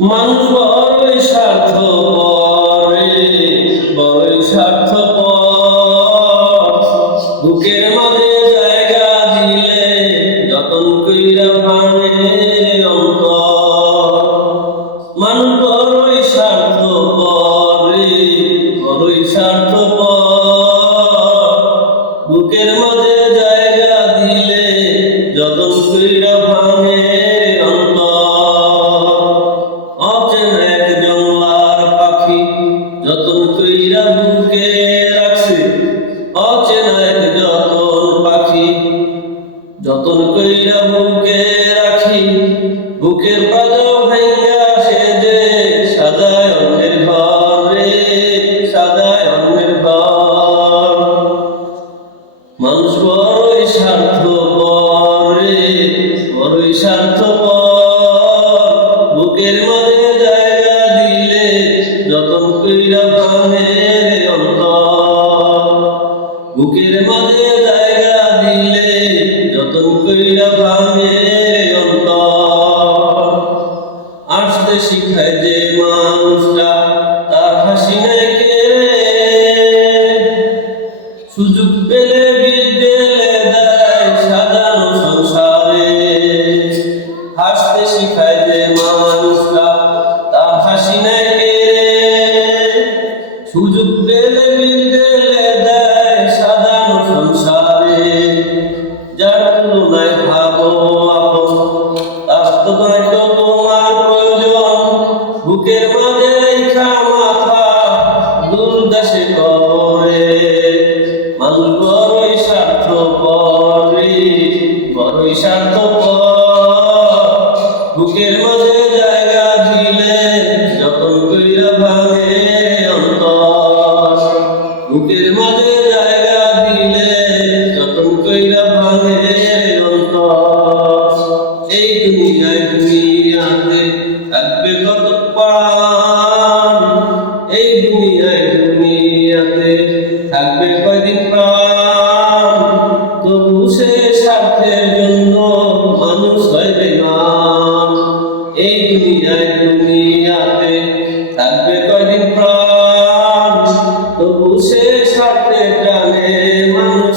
মানুষ বড়ই স্বার্থ পরে বড়ই স্বার্থ বুকের মাঝে জায়গা দিলে যতন কইরা ভাঙে অন্তর। মানুষ বড়ই স্বার্থ পরে বড়ই স্বার্থ বুকের মাঝে জায়গা দিলে যতন কইরা ভাঙে যতন কইরা বুকে রাখছে, অচেনা এক যতন পাখি। যতন কইরা বুকে রাখি, বুকের বাজাও ভাইয়া সে যে সাজায় অন্যের ঘর সাজায় অন্যের ঘর। মানুষ বড়ই স্বার্থ রে, বড়ই স্বার্থ বুকের বুকের মাঝে জায়গা দিলে যতন কইরা ভাঙে আসতে শিখায় যে মানুষটা তার হাসি কে? সুযোগ পেলে বিদ্যেলে দেয় সাজানো সংসারে। হাসতে শিখায় যে মানুষটা সুযোগ পেলে দেয় সাজানো সংসারে। যার তুলনায় ভাবো আপন তার তো নয়তো তোমার প্রয়োজন, বুকের মাঝে রেখা মাথা দূর দেশে কবরে। মানুষ বড়ই স্বার্থ বড়ই স্বার্থ এই দুনিয়ায় দুনিয়াতে থাকবে এই কয়দিন প্রাণ। তবু সে স্বার্থের জন্য মানুষ হয় বেমান এই দুনিয়ায় দুনিয়াতে থাকবে কয়দিন প্রাণ। তবু সে স্বার্থের টানে মানুষ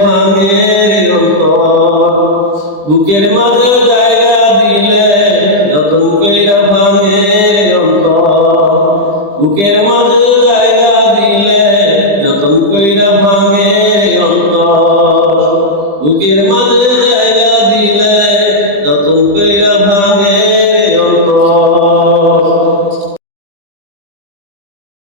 কইরা ভাঙে বুকের মাঝে জায়গা দিলে যতন কইরা ভাঙে